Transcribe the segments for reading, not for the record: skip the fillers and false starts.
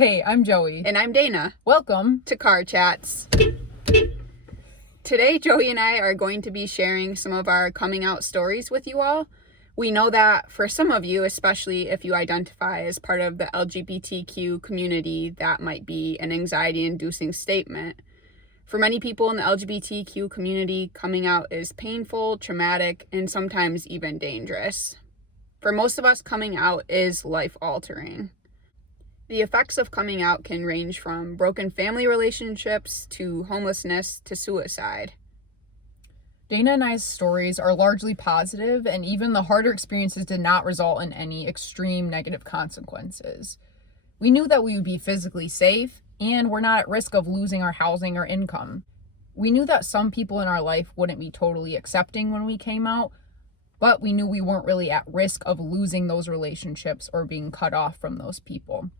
Hey, I'm Joey. And I'm Dana. Welcome to Car Chats. Today, Joey and I are going to be sharing some of our coming out stories with you all. We know that for some of you, especially if you identify as part of the LGBTQ community, that might be an anxiety-inducing statement. For many people in the LGBTQ community, coming out is painful, traumatic, and sometimes even dangerous. For most of us, coming out is life-altering. The effects of coming out can range from broken family relationships to homelessness to suicide. Dana and I's stories are largely positive, and even the harder experiences did not result in any extreme negative consequences. We knew that we would be physically safe, and we're not at risk of losing our housing or income. We knew that some people in our life wouldn't be totally accepting when we came out, but we knew we weren't really at risk of losing those relationships or being cut off from those people.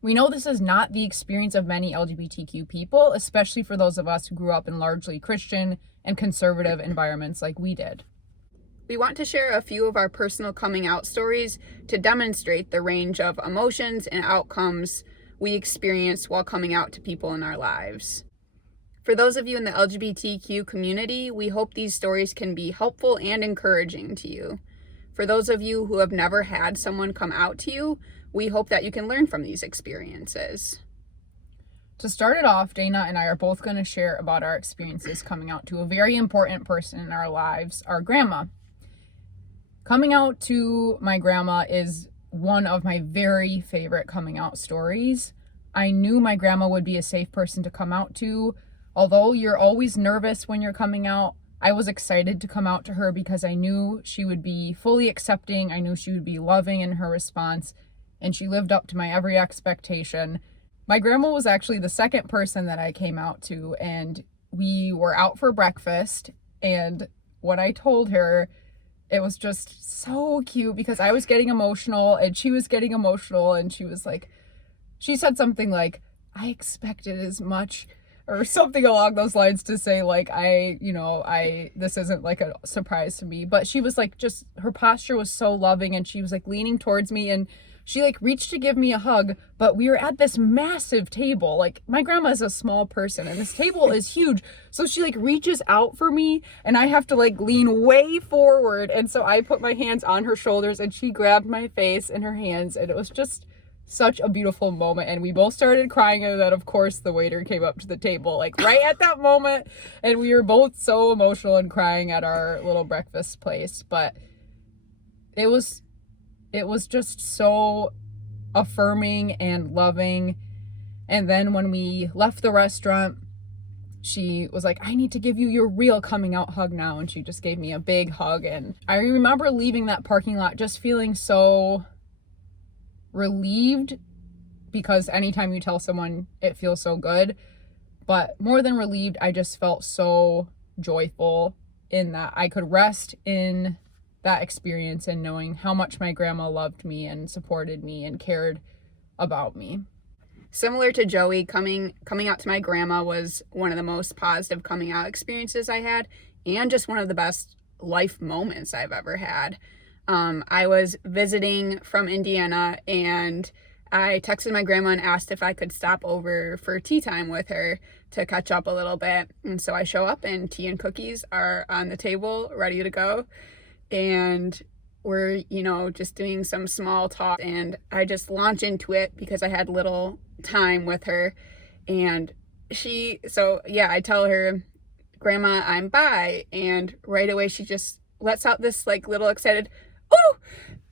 We know this is not the experience of many LGBTQ people, especially for those of us who grew up in largely Christian and conservative environments like we did. We want to share a few of our personal coming out stories to demonstrate the range of emotions and outcomes we experience while coming out to people in our lives. For those of you in the LGBTQ community, we hope these stories can be helpful and encouraging to you. For those of you who have never had someone come out to you, we hope that you can learn from these experiences. To start it off, Dana and I are both going to share about our experiences coming out to a very important person in our lives, our grandma. Coming out to my grandma is one of my very favorite coming out stories. I knew my grandma would be a safe person to come out to. Although you're always nervous when you're coming out, I was excited to come out to her because I knew she would be fully accepting. I knew she would be loving in her response, and she lived up to my every expectation. My grandma was actually the second person that I came out to, and we were out for breakfast, and when I told her, it was just so cute because I was getting emotional and she was getting emotional, and she said something like, "I expected as much," or something along those lines, to say like, this isn't like a surprise to me. But she was like, just her posture was so loving, and she was like leaning towards me, and she like reached to give me a hug, but we were at this massive table. Like, my grandma is a small person and this table is huge. So she like reaches out for me and I have to like lean way forward. And so I put my hands on her shoulders and she grabbed my face in her hands, and it was just such a beautiful moment. And we both started crying, and then of course the waiter came up to the table like right at that moment, and we were both so emotional and crying at our little breakfast place. But it was just so affirming and loving. And then when we left the restaurant, she was like, "I need to give you your real coming out hug now," and she just gave me a big hug. And I remember leaving that parking lot just feeling so relieved, because anytime you tell someone, it feels so good. But more than relieved, I just felt so joyful in that I could rest in that experience and knowing how much my grandma loved me and supported me and cared about me. Similar to Joey, coming out to my grandma was one of the most positive coming out experiences I had, and just one of the best life moments I've ever had. I was visiting from Indiana, and I texted my grandma and asked if I could stop over for tea time with her to catch up a little bit. And so I show up, and tea and cookies are on the table ready to go. And we're, just doing some small talk, and I just launch into it because I had little time with her. And I tell her, "Grandma, I'm bi." And right away she just lets out this like little excited, "Oh!"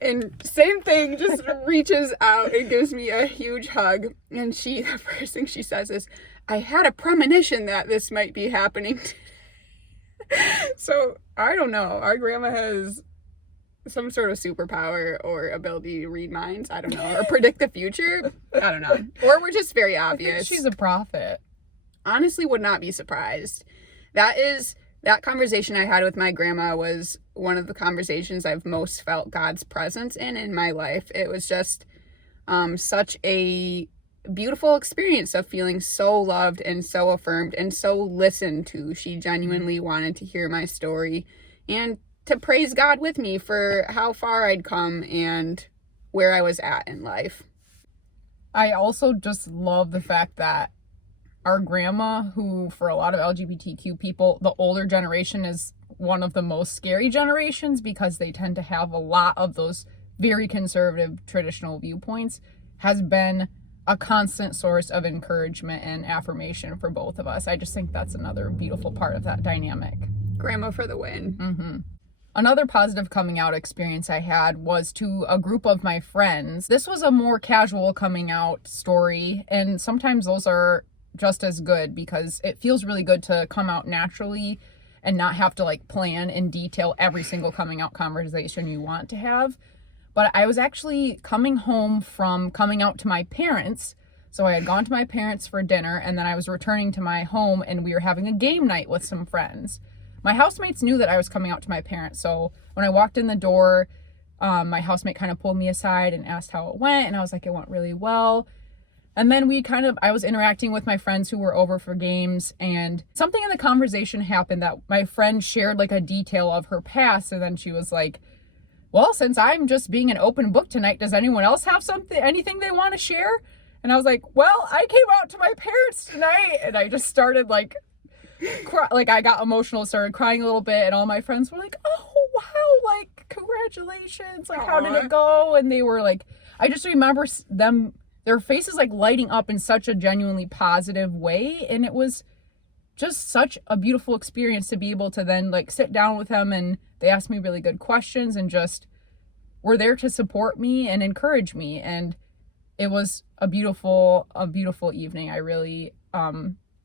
And same thing, just reaches out and gives me a huge hug. And the first thing she says is, "I had a premonition that this might be happening." So I don't know. Our grandma has some sort of superpower or ability to read minds. I don't know. Or predict the future. I don't know. Or we're just very obvious. She's a prophet. Honestly, would not be surprised. That conversation I had with my grandma was one of the conversations I've most felt God's presence in my life. It was just such a beautiful experience of feeling so loved and so affirmed and so listened to. She genuinely wanted to hear my story and to praise God with me for how far I'd come and where I was at in life. I also just love the fact that our grandma, who for a lot of LGBTQ people, the older generation is one of the most scary generations because they tend to have a lot of those very conservative traditional viewpoints, has been a constant source of encouragement and affirmation for both of us. I just think that's another beautiful part of that dynamic. Grandma for the win. Mm-hmm. Another positive coming out experience I had was to a group of my friends. This was a more casual coming out story, and sometimes those are just as good because it feels really good to come out naturally and not have to like plan in detail every single coming out conversation you want to have. But I was actually coming home from coming out to my parents. So I had gone to my parents for dinner, and then I was returning to my home, and we were having a game night with some friends. My housemates knew that I was coming out to my parents. So when I walked in the door, my housemate kind of pulled me aside and asked how it went. And I was like, it went really well. And then I was interacting with my friends who were over for games, and something in the conversation happened that my friend shared like a detail of her past. And then she was like, well, since I'm just being an open book tonight, does anyone else have anything they want to share? And I was like, well, I came out to my parents tonight. And I just started like I got emotional, started crying a little bit, and all my friends were like, oh, wow, like, congratulations. Like, how did it go? And they were like, I just remember them, their faces like lighting up in such a genuinely positive way. And it was just such a beautiful experience to be able to then like sit down with them, and they asked me really good questions and just were there to support me and encourage me. And it was a beautiful evening. I really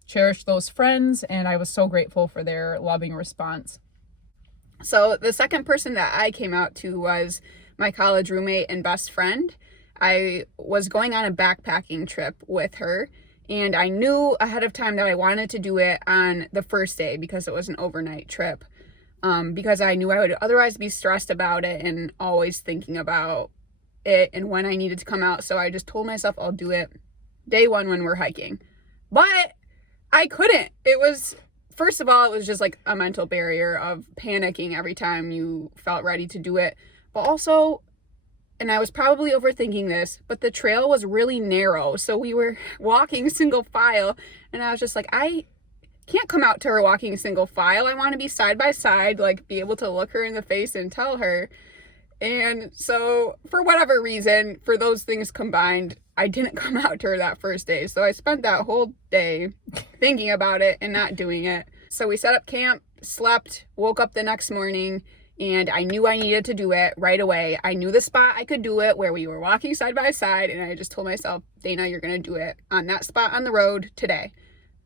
cherished those friends, and I was so grateful for their loving response. So the second person that I came out to was my college roommate and best friend. I was going on a backpacking trip with her, and I knew ahead of time that I wanted to do it on the first day because it was an overnight trip. Because I knew I would otherwise be stressed about it and always thinking about it and when I needed to come out. So I just told myself I'll do it day one when we're hiking. But I couldn't. First of all, it was just like a mental barrier of panicking every time you felt ready to do it. But also, and I was probably overthinking this, but the trail was really narrow. So we were walking single file, and I was just like, I can't come out to her walking single file. I want to be side by side, like be able to look her in the face and tell her. And so for whatever reason, for those things combined, I didn't come out to her that first day. So I spent that whole day thinking about it and not doing it. So we set up camp, slept, woke up the next morning, and I knew I needed to do it right away. I knew the spot I could do it where we were walking side by side, and I just told myself, Dana, you're going to do it on that spot on the road today.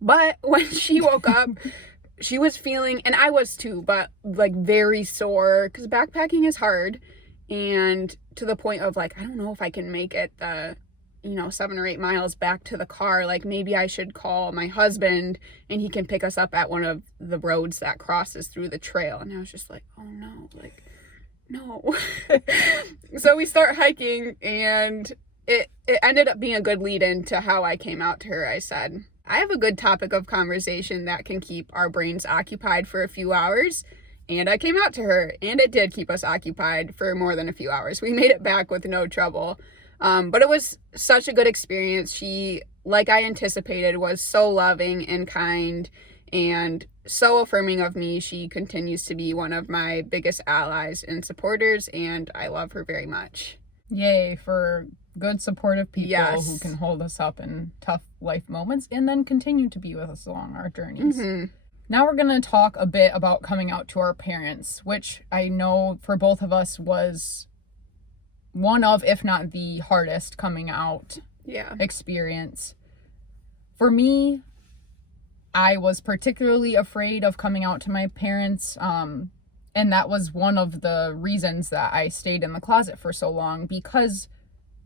But when she woke up, she was feeling, and I was too, but like very sore because backpacking is hard. And to the point of like, I don't know if I can make it the 7 or 8 miles back to the car. Like maybe I should call my husband and he can pick us up at one of the roads that crosses through the trail. And I was just like, oh no, like, no. So we start hiking, and it ended up being a good lead in to how I came out to her. I said, I have a good topic of conversation that can keep our brains occupied for a few hours. And I came out to her, and it did keep us occupied for more than a few hours. We made it back with no trouble. But it was such a good experience. She, like I anticipated, was so loving and kind and so affirming of me. She continues to be one of my biggest allies and supporters, and I love her very much. Yay for good supportive people. Yes. Who can hold us up in tough life moments and then continue to be with us along our journeys. Mm-hmm. Now we're going to talk a bit about coming out to our parents, which I know for both of us was one of, if not the hardest coming out experience. For me, I was particularly afraid of coming out to my parents, and that was one of the reasons that I stayed in the closet for so long, because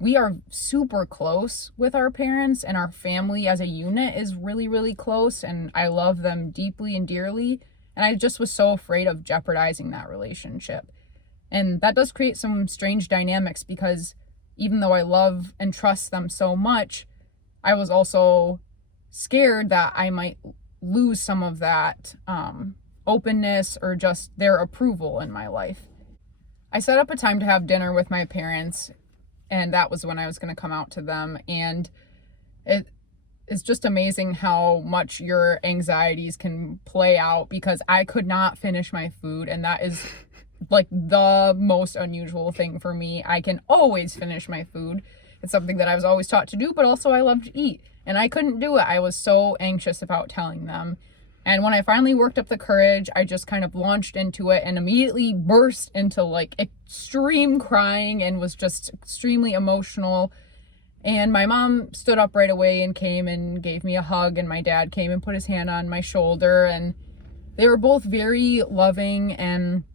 we are super close with our parents, and our family as a unit is really, really close, and I love them deeply and dearly, and I just was so afraid of jeopardizing that relationship. And that does create some strange dynamics, because even though I love and trust them so much, I was also scared that I might lose some of that openness or just their approval in my life. I set up a time to have dinner with my parents, and that was when I was going to come out to them. And it's just amazing how much your anxieties can play out, because I could not finish my food, and that is like the most unusual thing for me. I can always finish my food. It's something that I was always taught to do, but also I love to eat, and I couldn't do it. I was so anxious about telling them. And when I finally worked up the courage, I just kind of launched into it and immediately burst into like extreme crying and was just extremely emotional. And my mom stood up right away and came and gave me a hug, and my dad came and put his hand on my shoulder, and they were both very loving. And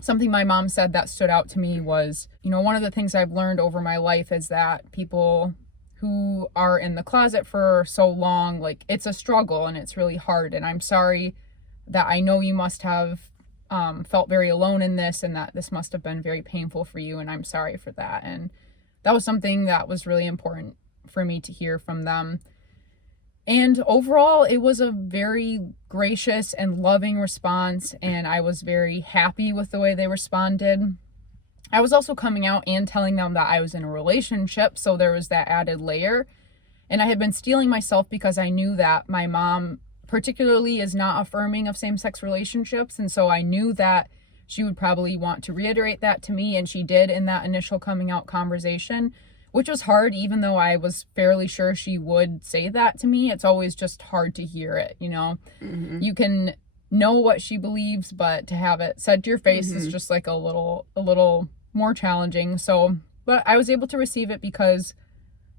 something my mom said that stood out to me was, one of the things I've learned over my life is that people who are in the closet for so long, like, it's a struggle and it's really hard. And I'm sorry that I know you must have felt very alone in this, and that this must have been very painful for you. And I'm sorry for that. And that was something that was really important for me to hear from them. And overall, it was a very gracious and loving response, and I was very happy with the way they responded. I was also coming out and telling them that I was in a relationship, so there was that added layer. And I had been steeling myself because I knew that my mom particularly is not affirming of same-sex relationships, and so I knew that she would probably want to reiterate that to me, and she did in that initial coming out conversation, which was hard, even though I was fairly sure she would say that to me. It's always just hard to hear it, Mm-hmm. You can know what she believes, but to have it said to your face is just like a little more challenging. So, but I was able to receive it because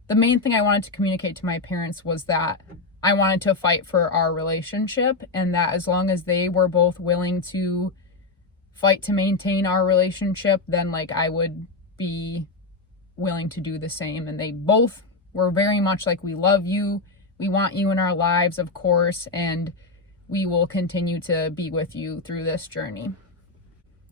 the main thing I wanted to communicate to my parents was that I wanted to fight for our relationship, and that as long as they were both willing to fight to maintain our relationship, then like I would be willing to do the same. And they both were very much like, we love you, we want you in our lives, of course, and we will continue to be with you through this journey.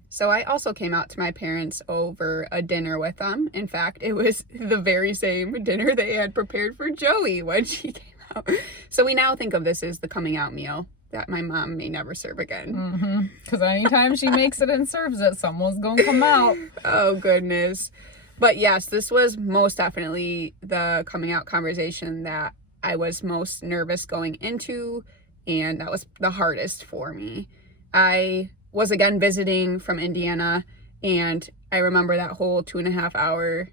So I also came out to my parents over a dinner with them. In fact, it was the very same dinner they had prepared for Joey when she came out. So we now think of this as the coming out meal that my mom may never serve again. Because anytime she makes it and serves it, someone's gonna come out. Oh, goodness. But yes, this was most definitely the coming out conversation that I was most nervous going into, and that was the hardest for me. I was again visiting from Indiana, and I remember that whole 2.5-hour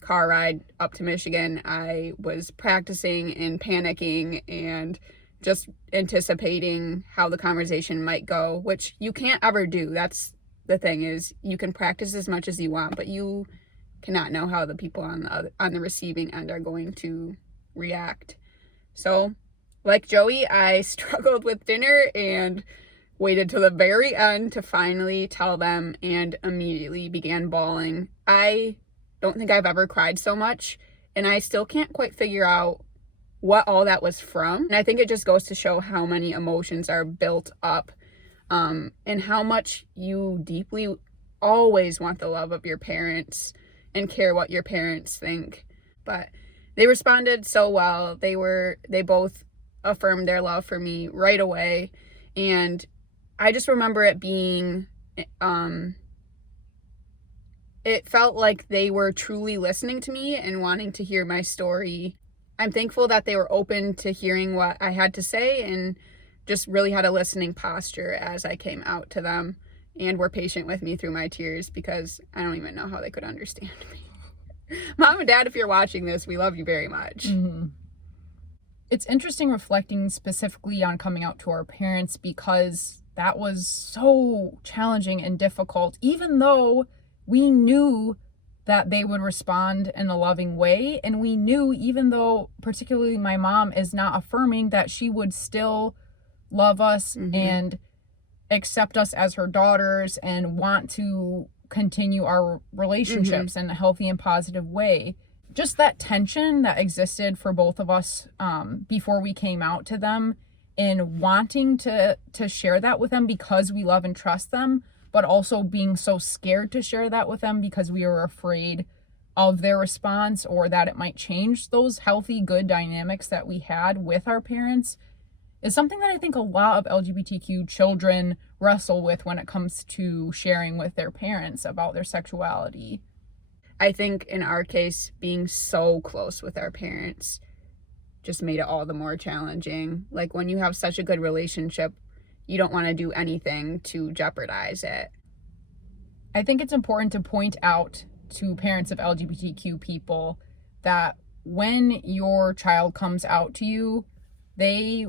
car ride up to Michigan. I was practicing and panicking and just anticipating how the conversation might go, which you can't ever do. That's the thing, is you can practice as much as you want, but you cannot know how the people on the receiving end are going to react. So, like Joey, I struggled with dinner and waited till the very end to finally tell them, and immediately began bawling. I don't think I've ever cried so much, and I still can't quite figure out what all that was from. And I think it just goes to show how many emotions are built up, and how much you deeply always want the love of your parents and care what your parents think. But they responded so well. They both affirmed their love for me right away, and I just remember it being, it felt like they were truly listening to me and wanting to hear my story. I'm thankful that they were open to hearing what I had to say, and just really had a listening posture as I came out to them, and were patient with me through my tears, because I don't even know how they could understand me. Mom and Dad, if you're watching this, we love you very much. It's interesting reflecting specifically on coming out to our parents, because that was so challenging and difficult, even though we knew that they would respond in a loving way. And we knew, even though particularly my mom is not affirming, that she would still love us and accept us as her daughters and want to continue our relationships in a healthy and positive way. Just that tension that existed for both of us before we came out to them, and wanting to share that with them because we love and trust them, but also being so scared to share that with them because we were afraid of their response, or that it might change those healthy, good dynamics that we had with our parents, is something that I think a lot of LGBTQ children wrestle with when it comes to sharing with their parents about their sexuality. I think in our case, being so close with our parents just made it all the more challenging. Like when you have such a good relationship, you don't want to do anything to jeopardize it. I think it's important to point out to parents of LGBTQ people that when your child comes out to you, they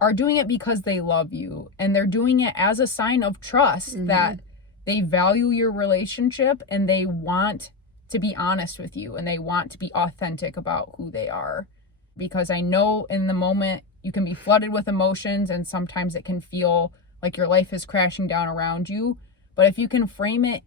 are doing it because they love you, and they're doing it as a sign of trust that they value your relationship and they want to be honest with you and they want to be authentic about who they are. Because I know in the moment you can be flooded with emotions and sometimes it can feel like your life is crashing down around you. But if you can frame it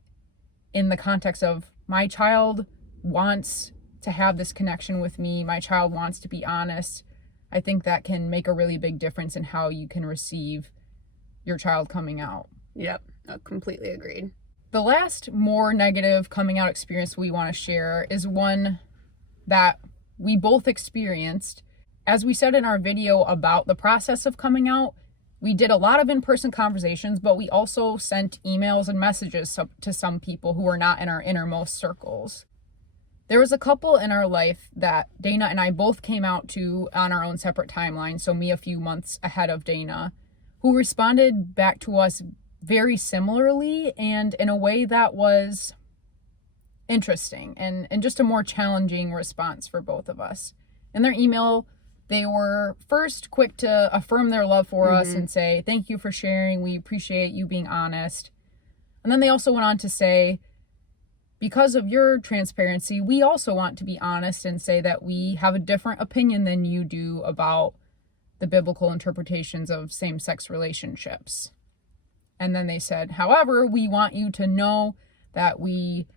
in the context of, my child wants to have this connection with me, my child wants to be honest, I think that can make a really big difference in how you can receive your child coming out. Yep, completely agreed. The last more negative coming out experience we want to share is one that we both experienced. As we said in our video about the process of coming out, we did a lot of in-person conversations, but we also sent emails and messages to some people who were not in our innermost circles. There was a couple in our life that Dana and I both came out to on our own separate timelines, so me a few months ahead of Dana, who responded back to us very similarly and in a way that was interesting and just a more challenging response for both of us. In their email, they were first quick to affirm their love for us and say, thank you for sharing, we appreciate you being honest. And then they also went on to say, because of your transparency, we also want to be honest and say that we have a different opinion than you do about the biblical interpretations of same-sex relationships. And then they said, however, we want you to know that we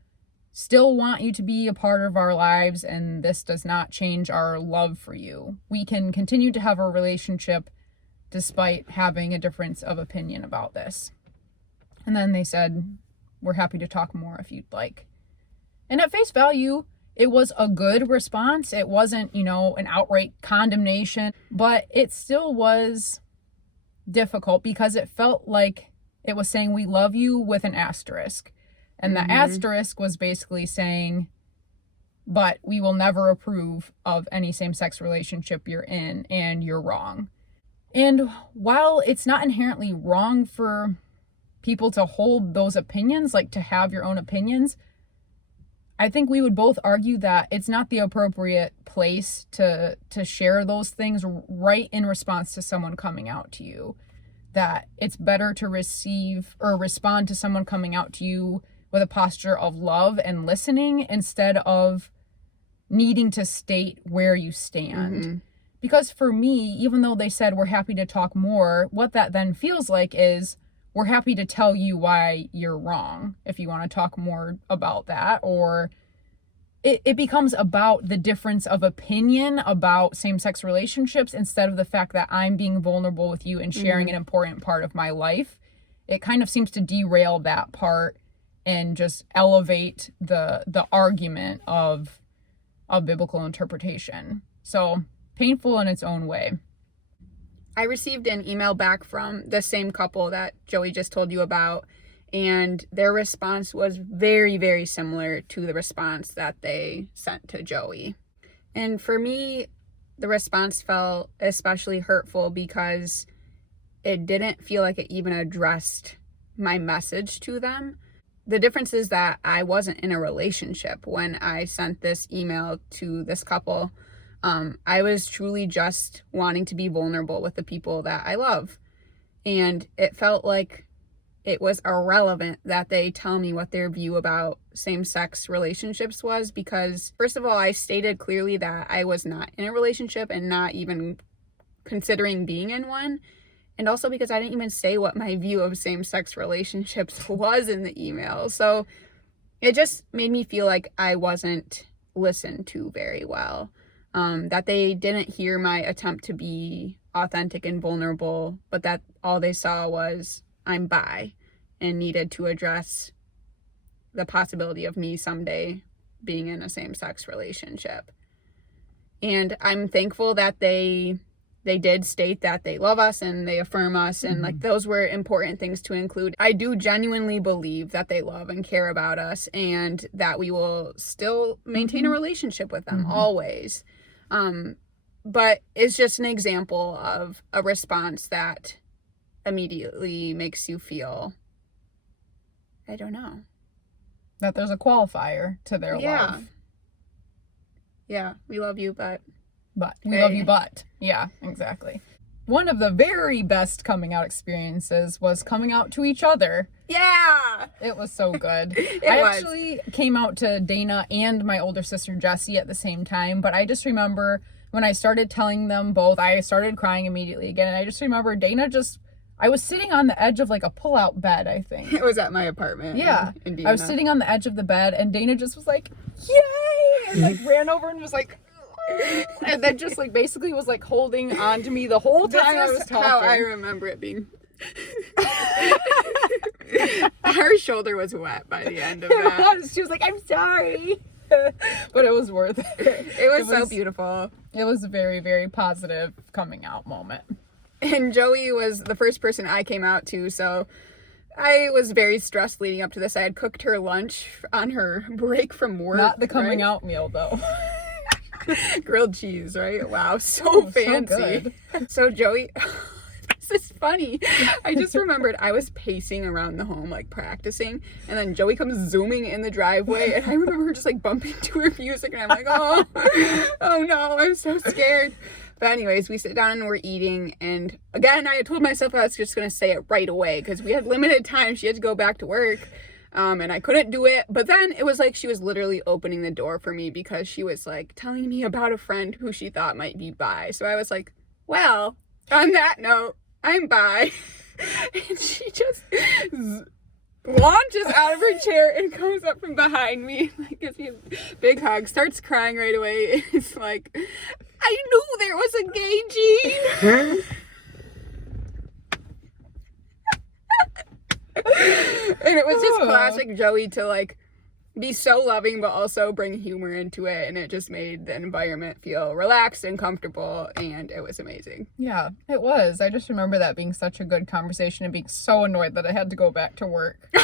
still want you to be a part of our lives, and this does not change our love for you. We can continue to have a relationship despite having a difference of opinion about this. And then they said, we're happy to talk more if you'd like. And at face value, it was a good response. It wasn't, an outright condemnation, but it still was difficult because it felt like it was saying we love you with an asterisk. And the asterisk was basically saying, but we will never approve of any same-sex relationship you're in, and you're wrong. And while it's not inherently wrong for people to hold those opinions, like to have your own opinions, I think we would both argue that it's not the appropriate place to share those things right in response to someone coming out to you. That it's better to receive or respond to someone coming out to you with a posture of love and listening instead of needing to state where you stand. Because for me, even though they said we're happy to talk more, what that then feels like is we're happy to tell you why you're wrong if you want to talk more about that. Or it becomes about the difference of opinion about same-sex relationships instead of the fact that I'm being vulnerable with you and sharing an important part of my life. It kind of seems to derail that part and just elevate the argument of biblical interpretation. So painful in its own way. I received an email back from the same couple that Joey just told you about, and their response was very, very similar to the response that they sent to Joey. And for me, the response felt especially hurtful because it didn't feel like it even addressed my message to them. The difference is that I wasn't in a relationship when I sent this email to this couple. I was truly just wanting to be vulnerable with the people that I love. And it felt like it was irrelevant that they tell me what their view about same-sex relationships was because, first of all, I stated clearly that I was not in a relationship and not even considering being in one. And also because I didn't even say what my view of same-sex relationships was in the email. So it just made me feel like I wasn't listened to very well. That they didn't hear my attempt to be authentic and vulnerable, but that all they saw was I'm bi and needed to address the possibility of me someday being in a same-sex relationship. And I'm thankful that they they did state that they love us and they affirm us, and like those were important things to include. I do genuinely believe that they love and care about us, and that we will still maintain a relationship with them always. But it's just an example of a response that immediately makes you feel, I don't know, that there's a qualifier to their love. Yeah, we love you, but we love you, but. Yeah, exactly. One of the very best coming out experiences was coming out to each other. Yeah! It was so good. I actually came out to Dana and my older sister Jessie at the same time, but I just remember when I started telling them both, I started crying immediately again, and I just remember I was sitting on the edge of like a pull-out bed, I think. It was at my apartment. Yeah. In Indiana. I was sitting on the edge of the bed, and Dana just was like, yay! And like ran over and was like, and then just like basically was like holding on to me the whole time I was talking. How I remember it being. Her shoulder was wet by the end of that. She was like, I'm sorry. But it was worth it. It was so beautiful. It was a very, very positive coming out moment. And Joey was the first person I came out to, so I was very stressed leading up to this. I had cooked her lunch on her break from work. Not the coming out meal, though. Grilled cheese, right? Wow, so fancy. So Joey, this is funny. I just remembered I was pacing around the home, like practicing, and then Joey comes zooming in the driveway, and I remember her just like bumping to her music, and I'm like, oh no, I'm so scared. But anyways, we sit down and we're eating, and again, I had told myself I was just going to say it right away because we had limited time. She had to go back to work, and I couldn't do it. But then it was like she was literally opening the door for me because she was like telling me about a friend who she thought might be bi. So I was like, well, on that note, I'm bi. And she just launches out of her chair and comes up from behind me, like gives me a big hug, starts crying right away. It's like, I knew there was a gay gene. And it was just classic Joey to like be so loving but also bring humor into it, and it just made the environment feel relaxed and comfortable, and it was amazing. Yeah, it was. I just remember that being such a good conversation and being so annoyed that I had to go back to work.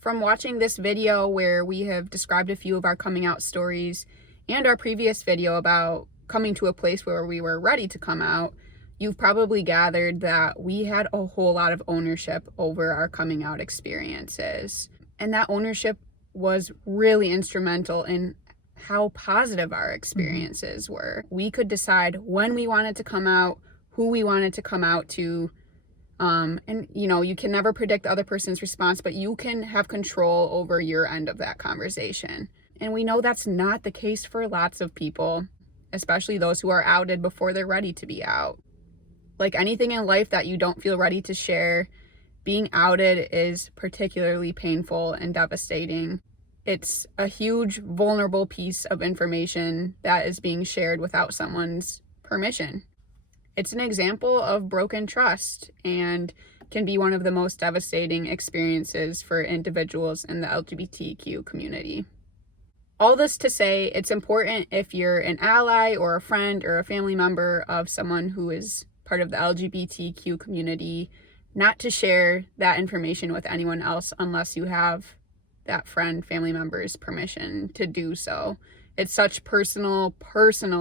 From watching this video where we have described a few of our coming out stories and our previous video about coming to a place where we were ready to come out, you've probably gathered that we had a whole lot of ownership over our coming out experiences. And that ownership was really instrumental in how positive our experiences were. We could decide when we wanted to come out, who we wanted to come out to. And you know, you can never predict the other person's response, but you can have control over your end of that conversation. And we know that's not the case for lots of people, especially those who are outed before they're ready to be out. Like anything in life that you don't feel ready to share, being outed is particularly painful and devastating. It's a huge, vulnerable piece of information that is being shared without someone's permission. It's an example of broken trust and can be one of the most devastating experiences for individuals in the LGBTQ community. All this to say, it's important if you're an ally or a friend or a family member of someone who is part of the LGBTQ community, not to share that information with anyone else unless you have that friend, family member's permission to do so. It's such personal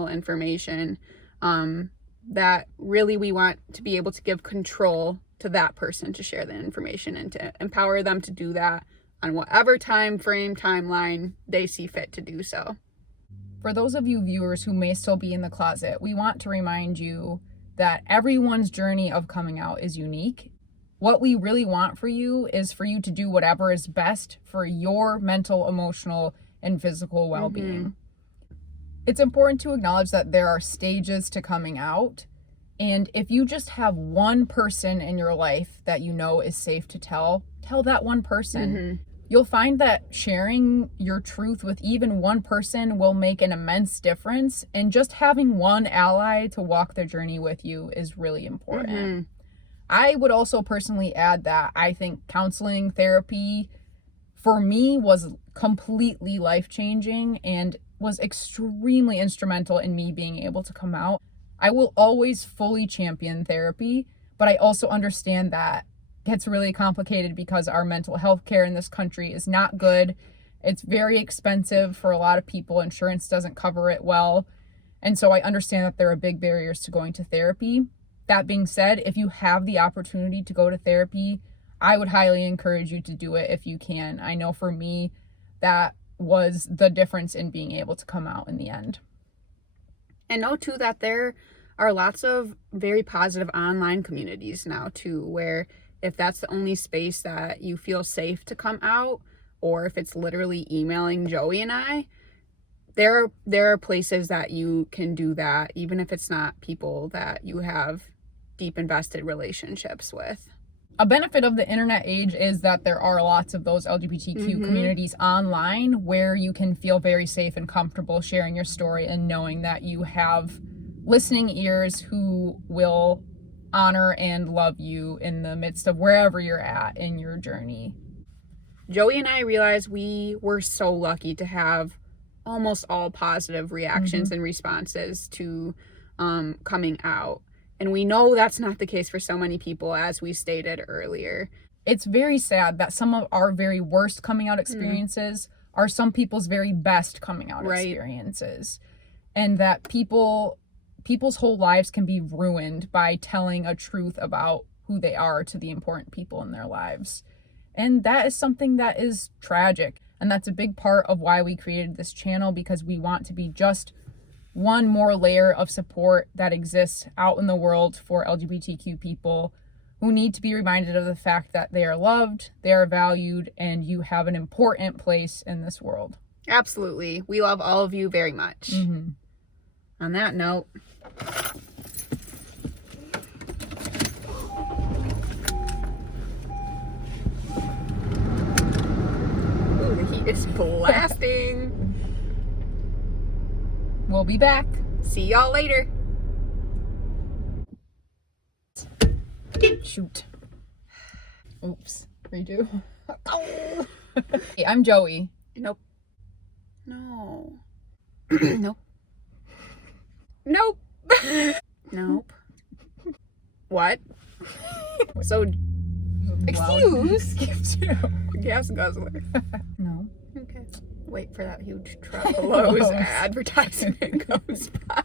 information that really we want to be able to give control to that person to share the information and to empower them to do that on whatever timeline they see fit to do so. For those of you viewers who may still be in the closet, we want to remind you that everyone's journey of coming out is unique. What we really want for you is for you to do whatever is best for your mental, emotional, and physical well-being. It's important to acknowledge that there are stages to coming out. And if you just have one person in your life that you know is safe to tell that one person. You'll find that sharing your truth with even one person will make an immense difference. And just having one ally to walk the journey with you is really important. I would also personally add that I think counseling, therapy, for me was completely life-changing. And was extremely instrumental in me being able to come out. I will always fully champion therapy, but I also understand that it gets really complicated because our mental health care in this country is not good. It's very expensive for a lot of people. Insurance doesn't cover it well. And so I understand that there are big barriers to going to therapy. That being said, if you have the opportunity to go to therapy, I would highly encourage you to do it if you can. I know for me, that was the difference in being able to come out in the end. And know too that there are lots of very positive online communities now too, where if that's the only space that you feel safe to come out, or if it's literally emailing Joey and I, there are places that you can do that, even if it's not people that you have deep invested relationships with. A benefit of the internet age is that there are lots of those LGBTQ communities online where you can feel very safe and comfortable sharing your story and knowing that you have listening ears who will honor and love you in the midst of wherever you're at in your journey. Joey and I realized we were so lucky to have almost all positive reactions and responses to coming out. And we know that's not the case for so many people, as we stated earlier. It's very sad that some of our very worst coming out experiences are some people's very best coming out experiences. And that people's whole lives can be ruined by telling a truth about who they are to the important people in their lives. And that is something that is tragic. And that's a big part of why we created this channel, because we want to be just one more layer of support that exists out in the world for LGBTQ people who need to be reminded of the fact that they are loved, they are valued, and you have an important place in this world. Absolutely. We love all of you very much. On that note, ooh, the heat is blasting. We'll be back. See y'all later. Shoot. Oops. Redo. Oh. Hey, I'm Joey. Nope. No. Nope. Nope. Nope. What? So, excuse. Gas guzzler. No. Okay. Wait for that huge truck of Lowe's advertisement goes by.